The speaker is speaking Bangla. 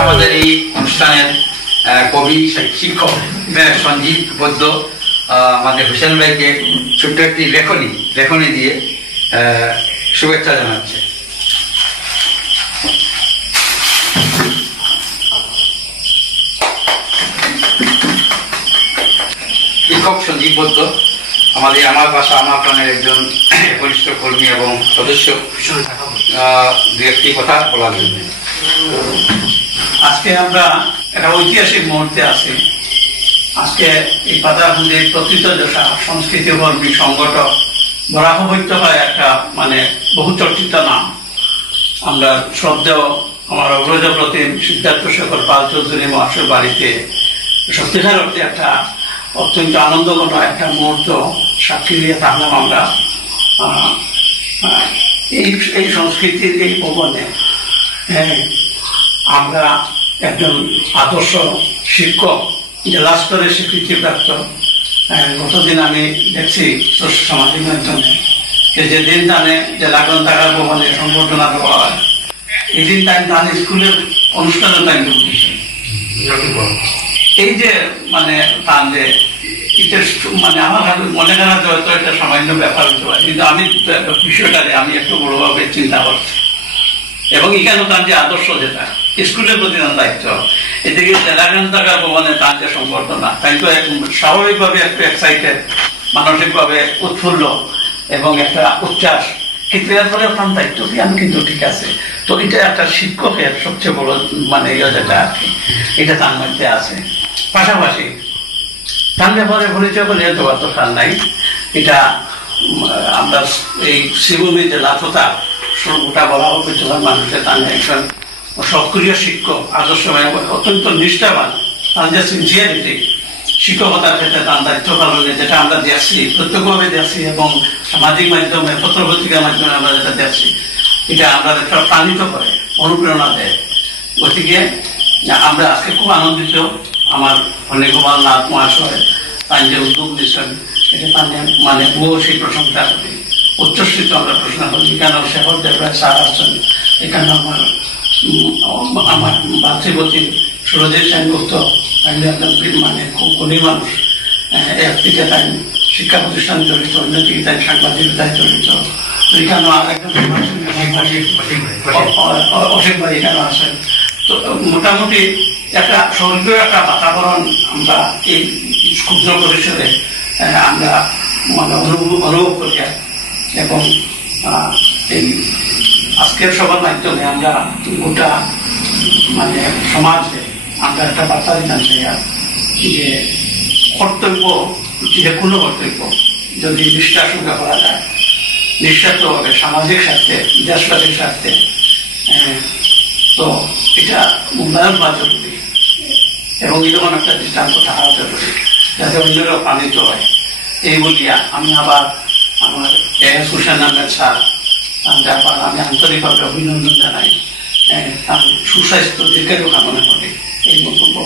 আমাদের এই অনুষ্ঠানের কবি শিক্ষক সঞ্জীব বৈদ্য আমাদের হোসেন ভাইকে ছোট্ট একটি লেখনী দিয়ে শুভেচ্ছা জানাচ্ছে। শিক্ষক সঞ্জীব বৈদ্য আমার বাসা আমার প্রাণের একজন বরিষ্ঠ কর্মী এবং সদস্য, দু একটি কথা বলার জন্য। আজকে আমরা একটা ঐতিহাসিক মুহূর্তে আছি। আজকে এই পাতারকুণ্ডের প্রকৃতদশা সংস্কৃতি কর্মী সংগঠক বরাহ বৈদ্যকায় একটা বহু চর্চিত নাম। আমরা শ্রদ্ধেয় আমার অগ্রজ প্রতিম সিদ্ধার্থ শেখর পাল চৌধুরী মহাশয়ের বাড়িতে সত্যিকার অর্থে একটা অত্যন্ত আনন্দঘন একটা মুহূর্ত সাক্ষী দিয়ে থাকলাম আমরা। এই সংস্কৃতির এই ভবনে আমরা একজন আদর্শ শিক্ষক জেলা স্তরে স্বীকৃতিপ্রাপ্ত, গতদিন আমি দেখছি সামাজিক মাধ্যমে যেদিন জানে জেলা গ্রন্থাগার ভবনে সংবর্ধনা দেওয়া হয়, এই দিন তাই স্কুলের অনুষ্ঠানে তাই দিচ্ছে। এই যে তান যে আমার মনে করা হয়তো একটা সামান্য ব্যাপার হতে পারে, কিন্তু আমি বিষয়টাকে আমি একটু বড়ভাবে চিন্তা করছি। এবং এখানে তার যে আদর্শ, যেটা স্কুলের প্রতি দায়িত্ব, এদিকে জেলা গ্রন্থাগার ভবনে তার যে সংবর্ধনা, তাই তো স্বাভাবিকভাবে একটু এক্সাইটেড, মানসিকভাবে উৎফুল্ল এবং একটা উচ্ছ্বাস, কিন্তু এরপরে তার দায়িত্ব জ্ঞান কিন্তু ঠিক আছে। তো এটা একটা শিক্ষকের সবচেয়ে বড় যেটা আর কি, এটা তার মধ্যে আছে। পাশাপাশি তার ব্যাপারে পরিচয় বলে দেওয়ার তো তার নাই। এটা আমরা এই শ্রীভূমি জেলা তথা গোটা বলা হবে মানুষের তার একজন সক্রিয় শিক্ষক, আদর্শ অত্যন্ত নিষ্ঠাবান, তার যে সিনসিয়ারিটি শিক্ষকতার ক্ষেত্রে তার দায়িত্ব পালনে, যেটা আমরা দেখছি প্রত্যক্ষভাবে দেখছি এবং সামাজিক মাধ্যমে পত্র পত্রিকার মাধ্যমে আমরা যেটা দেখছি, এটা আমরা প্রাণিত করে, অনুপ্রেরণা দেয়। গতিকে আমরা আজকে খুব আনন্দিত। আমার ফণীকুমার নাথ মহাশয় তার যে উদ্যোগ নিচ্ছেন, এটা তার সেই প্রশংসা করি, উচ্চস্বরিত আমরা প্রশ্ন করি। এখানেও শেখর দেবরায় স্যার আসছেন, এখানে আমার ভাতৃপতি সুরজিৎ সেনগুপ্ত খুব গণী মানুষ, একদিকে তাই শিক্ষা প্রতিষ্ঠান জড়িত, অন্যদিকে তাই সাংবাদিকতায় জড়িত। এখানেও আর একটা অসীম ভাই এখানে আসেন। তো মোটামুটি একটা স্বর্গীয় একটা বাতাবরণ আমরা এই ক্ষুদ্র পরিসরে আমরা অনুভব করি। এবং এই আজকের সবার মাধ্যমে আমরা গোটা সমাজে আমরা একটা বার্তা দিতে চাই যে কর্তব্য, যে কোনো কর্তব্য যদি নিষ্ঠার সঙ্গে করা যায়, নিঃস্বার্থভাবে সামাজিক স্বার্থে, দেশবাসীর স্বার্থে, তো এটা উন্নয়ন হওয়া জরুরি এবং এরকম একটা দৃষ্টান্ত থাকা জরুরি, যাতে অন্যরাও পালিত হয়। এই বলিয়া আমি আবার আমার এস হোসেন আহমেদ স্যার, ব্যাপার আমি আন্তরিকভাবে অভিনন্দন জানাই, তার সুস্বাস্থ্য দীর্ঘায়ু কামনা করি। এই বক্তব্য